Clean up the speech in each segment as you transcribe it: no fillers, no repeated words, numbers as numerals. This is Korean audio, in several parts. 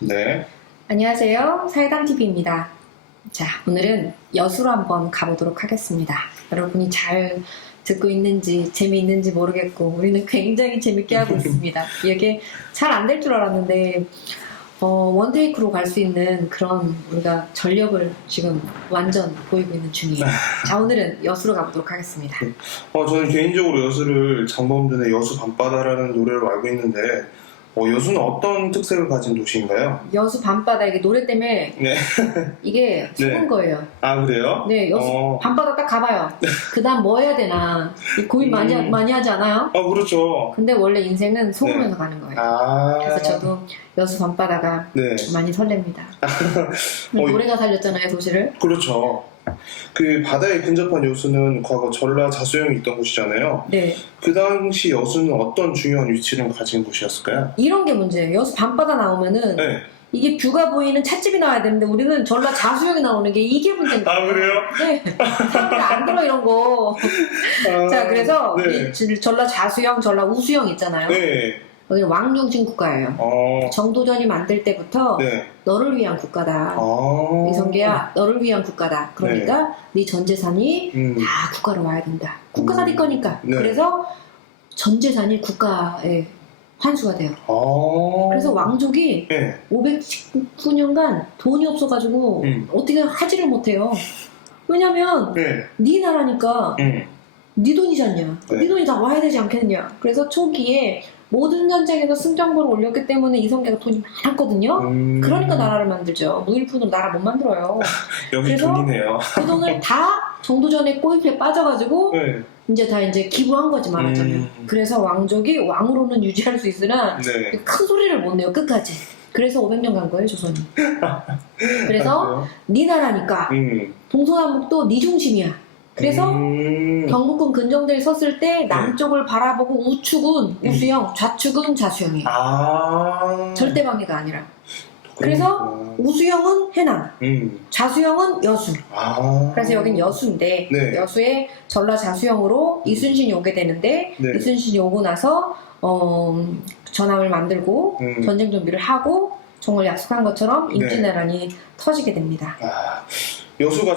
네. 안녕하세요. 사이담TV입니다. 자, 오늘은 여수로 한번 가보도록 하겠습니다. 여러분이 잘 듣고 있는지 재미있는지 모르겠고 우리는 굉장히 재밌게 하고 있습니다. 이게 잘 안 될 줄 알았는데 원테이크로 갈 수 있는 그런 우리가 전력을 지금 완전 보이고 있는 중이에요. 자, 오늘은 여수로 가보도록 하겠습니다. 저는 개인적으로 여수를 장범준의 여수 밤바다라는 노래로 알고 있는데 여수는 어떤 특색을 가진 도시인가요? 여수 밤바다 이게 노래 때문에 네. 이게 속은 네. 거예요. 아, 그래요? 네, 여수 밤바다 딱 가봐요. 그 다음 뭐 해야 되나 이 고민 많이 하지 않아요? 그렇죠. 근데 원래 인생은 속으면서 가는 거예요. 그래서 저도 여수 밤바다가 네. 많이 설렙니다. 노래가 살렸잖아요, 도시를. 그렇죠. 그 바다에 근접한 여수는 과거 전라 자수영이 있던 곳이잖아요. 네. 그 당시 여수는 어떤 중요한 위치를 가진 곳이었을까요? 이런 게 문제예요. 여수 밤바다 나오면은 네. 이게 뷰가 보이는 찻집이 나와야 되는데 우리는 전라 자수영이 나오는 게 이게 문제인 거예요. 아, 그래요? 네. 사람들이 안 들어 이런 거. 자, 그래서 네. 이 전라 자수영, 전라 우수영 있잖아요. 네. 여기는 왕중심 국가예요. 정도전이 만들 때부터 네. 너를 위한 국가다. 이성계야, 너를 위한 국가다. 그러니까 네 전 재산이 다 국가로 와야 된다. 국가가 될 거니까. 네. 그래서 전 재산이 국가에 환수가 돼요. 그래서 왕족이 네. 519년간 돈이 없어가지고 어떻게 하지를 못해요. 왜냐면 네. 네 나라니까 네 돈이잖냐. 네. 네 돈이 다 와야 되지 않겠느냐. 그래서 초기에 모든 전쟁에서 승전보를 올렸기 때문에 이성계가 돈이 많았거든요. 그러니까 나라를 만들죠. 무일푼으로 나라 못 만들어요. 여기 그래서 돈이네요. 그 돈을 다 정도전의 꼬입에 빠져가지고 네. 이제 기부한 거지 말하자면. 그래서 왕족이 왕으로는 유지할 수 있으나 네. 큰 소리를 못 내요 끝까지. 그래서 500년 간 거예요 조선이. 그래서 네 나라니까 동서남북도 네 중심이야. 그래서 경복궁 근정대에 섰을 때 남쪽을 바라보고 우측은 우수영, 좌측은 자수영이에요. 절대 방해가 아니라. 그래서 우수영은 해남, 자수영은 여수. 그래서 여긴 여수인데 네. 여수에 전라 자수영으로 이순신이 오게 되는데 네. 이순신이 오고 나서 전함을 만들고 전쟁 준비를 하고 정말 약속한 것처럼 임진왜란이 터지게 됩니다. 여수가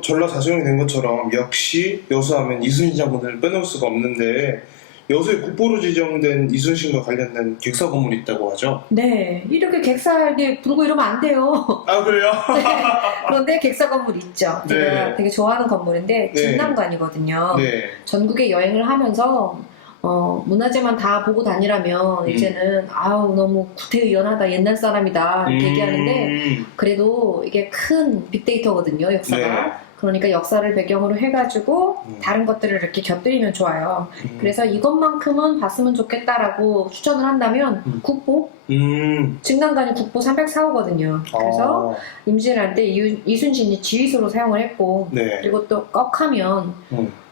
전라 자수영이 된 것처럼 역시 여수하면 이순신 장군을 빼놓을 수가 없는데 여수에 국보로 지정된 이순신과 관련된 객사 건물이 있다고 하죠? 네, 이렇게 객사하게 부르고 이러면 안 돼요. 아, 그래요? 네, 그런데 객사 건물 있죠. 제가 네. 되게 좋아하는 건물인데 네. 진남관이거든요. 네. 전국에 여행을 하면서 문화재만 다 보고 다니라면 이제는 아우 너무 구태의연하다 옛날 사람이다 이렇게 얘기하는데 그래도 이게 큰 빅데이터거든요 역사가. 네. 그러니까 역사를 배경으로 해가지고 다른 것들을 이렇게 곁들이면 좋아요. 그래서 이것만큼은 봤으면 좋겠다라고 추천을 한다면 국보? 진남관이 국보 304호거든요. 그래서 임진왜란 때 이순신이 지휘소로 사용을 했고 네. 그리고 또 꺽하면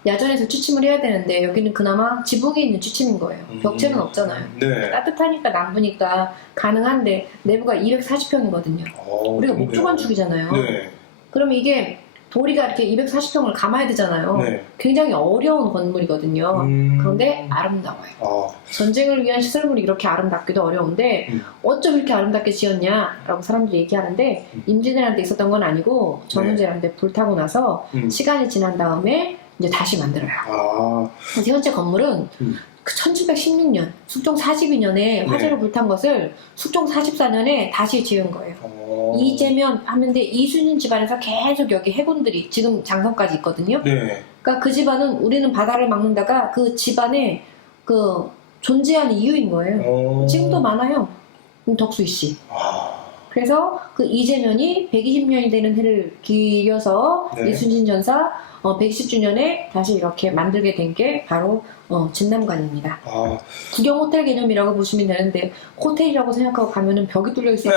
야전에서 취침을 해야 되는데 여기는 그나마 지붕에 있는 취침인 거예요. 벽체는 없잖아요. 네. 따뜻하니까 남부니까 가능한데 내부가 240평이거든요. 우리가 목조건축이잖아요. 네. 그러면 이게 도리가 이렇게 240평을 감아야 되잖아요. 네. 굉장히 어려운 건물이거든요. 그런데 아름다워요. 전쟁을 위한 시설물이 이렇게 아름답기도 어려운데 어쩜 이렇게 아름답게 지었냐라고 사람들이 얘기하는데 임진왜란 때 있었던 건 아니고 정윤재란 때 불타고 나서 시간이 지난 다음에 이제 다시 만들어요. 그래서 현재 건물은 그 1716년 숙종 42년에 화재로 불탄 것을 숙종 44년에 다시 지은 거예요. 이재면 하는데 이순신 집안에서 계속 여기 해군들이 지금 장성까지 있거든요. 네. 그러니까 그 집안은 우리는 바다를 막는다가 그 집안에 그 존재하는 이유인 거예요. 지금도 많아요. 덕수이 씨. 그래서 그 이재면이 120년이 되는 해를 기려서 네. 이순신 전사 120주년에 다시 이렇게 만들게 된 게 바로 진남관입니다. 구경 호텔 개념이라고 보시면 되는데 호텔이라고 생각하고 가면은 벽이 뚫려 있어요.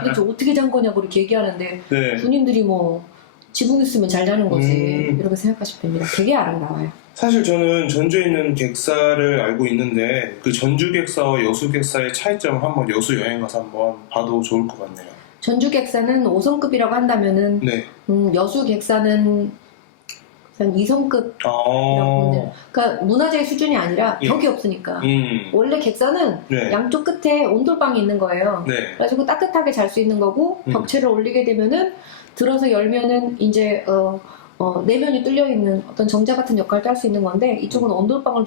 도대체 어떻게 잔 거냐고 이렇게 얘기하는데 네. 군인들이 뭐 지붕 있으면 잘 자는 거지 이렇게 생각하시면 됩니다. 되게 아름다워요. 사실 저는 전주에 있는 객사를 알고 있는데 그 전주 객사와 여수 객사의 차이점을 한번 여수 여행 가서 한번 봐도 좋을 것 같네요. 전주 객사는 5성급이라고 한다면은 네. 여수 객사는 한 2성급 이라고 보면 그러니까 문화재의 수준이 아니라 예. 벽이 없으니까 원래 객사는 네. 양쪽 끝에 온돌방이 있는 거예요. 네. 그래가지고 따뜻하게 잘 수 있는 거고 벽체를 올리게 되면은 들어서 열면은 이제 내면이 뚫려 있는 어떤 정자 같은 역할도 할 수 있는 건데 이쪽은 온돌방을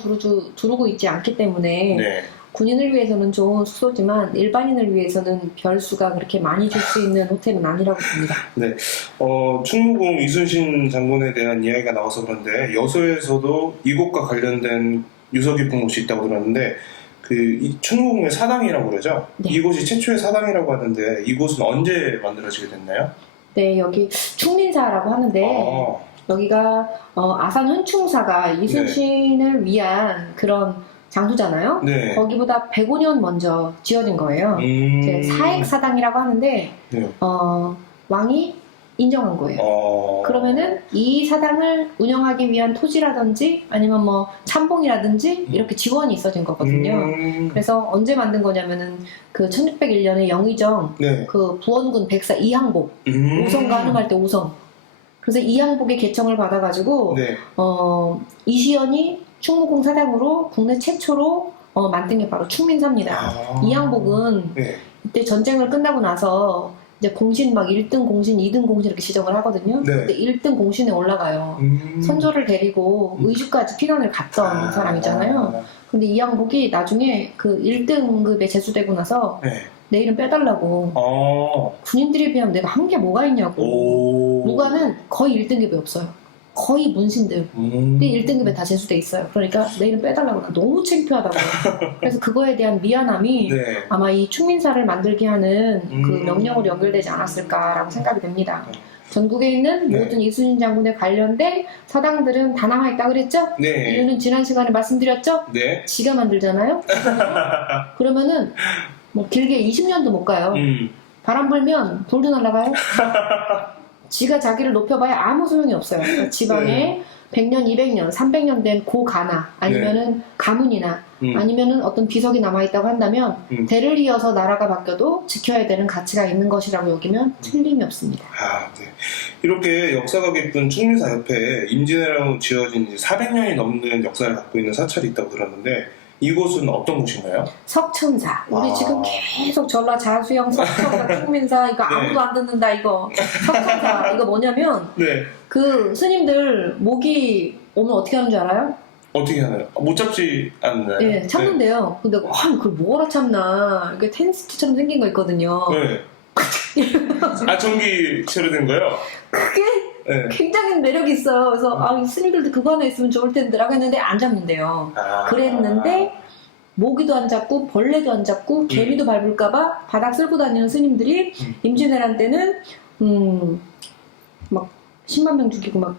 두르고 있지 않기 때문에 네. 군인을 위해서는 좋은 숙소지만 일반인을 위해서는 별 수가 그렇게 많이 줄 수 있는 호텔은 아니라고 봅니다. 네. 충무공 이순신 장군에 대한 이야기가 나와서 그런데 여수에서도 이곳과 관련된 유서 깊은 곳이 있다고 들었는데 이 충무공의 사당이라고 그러죠? 네. 이곳이 최초의 사당이라고 하는데 이곳은 언제 만들어지게 됐나요? 네, 여기 충민사라고 하는데 여기가 아산 현충사가 이순신을 위한 그런 장소잖아요. 네. 거기보다 105년 먼저 지어진 거예요. 이제 사액사당이라고 하는데 네. 왕이 인정한 거예요. 그러면은 이 사당을 운영하기 위한 토지라든지 아니면 뭐 참봉이라든지 이렇게 지원이 있어진 거거든요. 그래서 언제 만든 거냐면은 그 1601년에 영의정 네. 그 부원군 백사 이항복 오성가 하는 때 오성. 그래서 이항복의 개청을 받아가지고 네. 이시연이 충무공 사당으로 국내 최초로 만든 게 바로 충민사입니다. 이항복은 네. 이때 전쟁을 끝나고 나서 이제 공신 막 1등 공신, 2등 공신 이렇게 지정을 하거든요. 네. 근데 1등 공신에 올라가요. 선조를 데리고 의주까지 피난을 갔던 사람이잖아요. 근데 이항복이 나중에 그 1등급에 제수되고 나서 네. 내 이름 빼달라고 군인들에 비하면 내가 한 게 뭐가 있냐고. 무관은 거의 1등급이 없어요. 거의 문신들. 근데 1등급에 다 제수돼 있어요. 그러니까 내 이름 빼달라고. 나 너무 창피하다고. 그래서 그거에 대한 미안함이 네. 아마 이 충민사를 만들게 하는 그 명령으로 연결되지 않았을까라고 생각이 됩니다. 전국에 있는 네. 모든 이순신 장군에 관련된 사당들은 다 남아있다 그랬죠? 네. 이유는 지난 시간에 말씀드렸죠? 네. 지가 만들잖아요? 그러면은 뭐 길게 20년도 못 가요. 바람 불면 돌도 날아가요. 지가 자기를 높여봐야 아무 소용이 없어요. 그러니까 지방에 100년, 200년, 300년 된 고가나 아니면은 가문이나 아니면은 어떤 비석이 남아있다고 한다면 대를 이어서 나라가 바뀌어도 지켜야 되는 가치가 있는 것이라고 여기면 틀림이 없습니다. 네. 이렇게 역사가 깊은 충민사 옆에 임진왜란으로 지어진 400년이 넘는 역사를 갖고 있는 사찰이 있다고 들었는데 이곳은 어떤 곳인가요? 석천사. 우리 지금 계속 전라 자수영 석천사 충민사 이거 아무도 안 듣는다 이거. 석천사 이거 뭐냐면 그 스님들 모기 오면 어떻게 하는 줄 알아요? 어떻게 하나요? 못 잡지 않나요? 네, 참는데요. 근데 그걸 뭐라 참나. 이게 테니스처럼 생긴 거 있거든요. 네. 전기 체류된 거요? 그게 굉장히 매력이 있어요. 그래서 이 스님들도 그거 하나 있으면 좋을 텐데 라고 했는데 안 잡는데요. 그랬는데 모기도 안 잡고 벌레도 안 잡고 개미도 밟을까봐 바닥 쓸고 다니는 스님들이 임진왜란 때는 막 10만 명 죽이고 막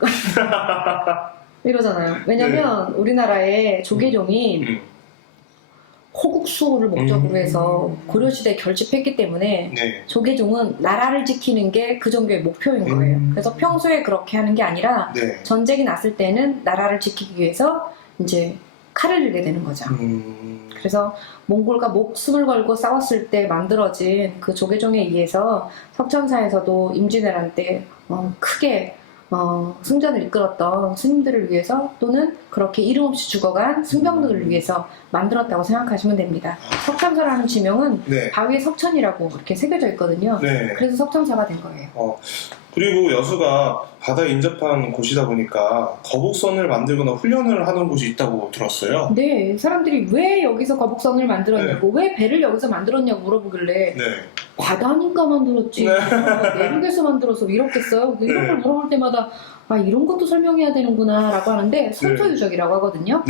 이러잖아요. 왜냐면 우리나라의 조계종이 호국수호를 목적으로 해서 고려시대에 결집했기 때문에 조계종은 나라를 지키는 게 그 종교의 목표인 거예요. 그래서 평소에 그렇게 하는 게 아니라 전쟁이 났을 때는 나라를 지키기 위해서 이제 칼을 들게 되는 거죠. 그래서 몽골과 목숨을 걸고 싸웠을 때 만들어진 그 조계종에 의해서 석천사에서도 임진왜란 때 크게 승전을 이끌었던 스님들을 위해서 또는 그렇게 이름 없이 죽어간 승병들을 위해서 만들었다고 생각하시면 됩니다. 석천사라는 지명은 바위에 석천이라고 이렇게 새겨져 있거든요. 그래서 석천사가 된 거예요. 그리고 여수가 바다에 인접한 곳이다 보니까 거북선을 만들거나 훈련을 하는 곳이 있다고 들었어요. 네, 사람들이 왜 여기서 거북선을 만들었냐고, 왜 배를 여기서 만들었냐고 물어보길래 바다니까 만들었지. 내륙에서 만들어서 이렇겠어요? 이런 걸 물어볼 때마다 이런 것도 설명해야 되는구나 라고 하는데 선초유적이라고 하거든요.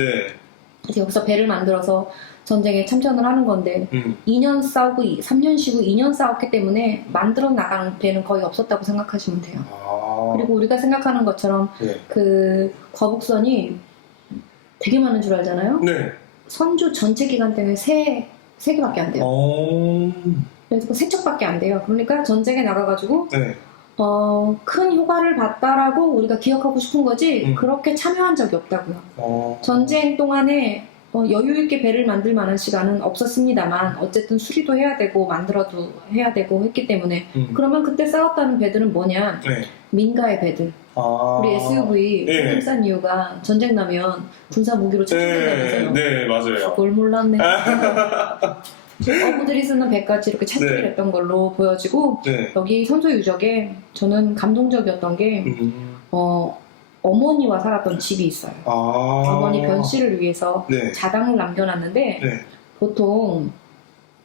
그래서 여기서 배를 만들어서 전쟁에 참전을 하는 건데 2년 싸우고 3년 쉬고 2년 싸웠기 때문에 만들어 나간 배는 거의 없었다고 생각하시면 돼요. 그리고 우리가 생각하는 것처럼 그 거북선이 되게 많은 줄 알잖아요. 선주 전체 기간 때문에 세 개밖에 안 돼요. 그래서 세 척밖에 안 돼요. 그러니까 전쟁에 나가가지고 큰 효과를 봤다라고 우리가 기억하고 싶은 거지 그렇게 참여한 적이 없다고요. 전쟁 동안에 여유있게 배를 만들 만한 시간은 없었습니다만 어쨌든 수리도 해야 되고 만들어도 해야 되고 했기 때문에 그러면 그때 싸웠다는 배들은 뭐냐? 민가의 배들. 우리 SUV 네. 세금 싼 이유가 전쟁 나면 군사 무기로 채취된다면서요. 네, 맞아요. 그걸 몰랐네. 어부들이 쓰는 배까지 이렇게 채취를 네. 했던 걸로 보여지고 네. 여기 선소 유적에 저는 감동적이었던 게 어머니와 살았던 집이 있어요. 어머니 변씨를 위해서 네. 자당을 남겨놨는데 네. 보통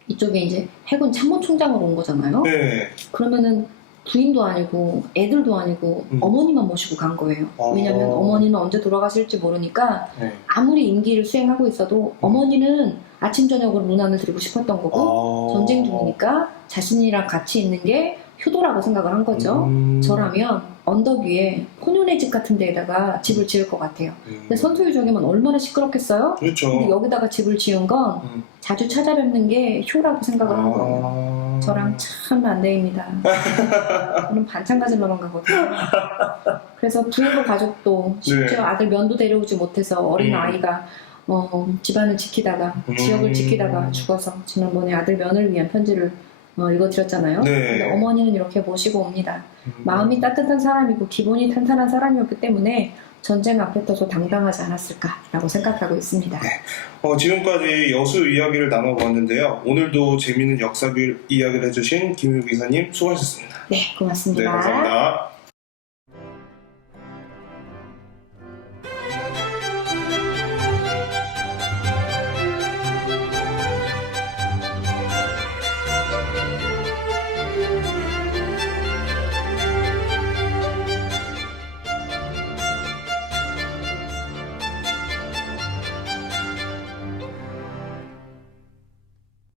이쪽에 이제 해군 참모총장으로 온 거잖아요. 네. 그러면은 부인도 아니고 애들도 아니고 어머니만 모시고 간 거예요. 왜냐면 어머니는 언제 돌아가실지 모르니까 네. 아무리 임기를 수행하고 있어도 어머니는 아침 저녁으로 문안을 드리고 싶었던 거고 전쟁 중이니까 자신이랑 같이 있는 게 효도라고 생각을 한 거죠. 저라면 언덕 위에 혼연의 집 같은 데에다가 집을 지을 것 같아요. 근데 선소유적이면 얼마나 시끄럽겠어요? 그렇죠. 근데 여기다가 집을 지은 건 자주 찾아뵙는 게 효라고 생각을 한 거예요. 저랑 참 안돼입니다. 저는 반찬 가지러만 가거든요. 그래서 부부 가족도 심지어 네. 아들 면도 데려오지 못해서 어린 아이가 집안을 지키다가 지역을 지키다가 죽어서 지난번에 아들 면을 위한 편지를 읽어드렸잖아요. 네. 근데 어머니는 이렇게 모시고 옵니다. 마음이 따뜻한 사람이고 기본이 탄탄한 사람이었기 때문에 전쟁 앞에서도 당당하지 않았을까라고 생각하고 있습니다. 네. 지금까지 여수 이야기를 나눠보았는데요. 오늘도 재미있는 역사 이야기를 해주신 김유 기사님 수고하셨습니다. 네, 고맙습니다. 네, 감사합니다.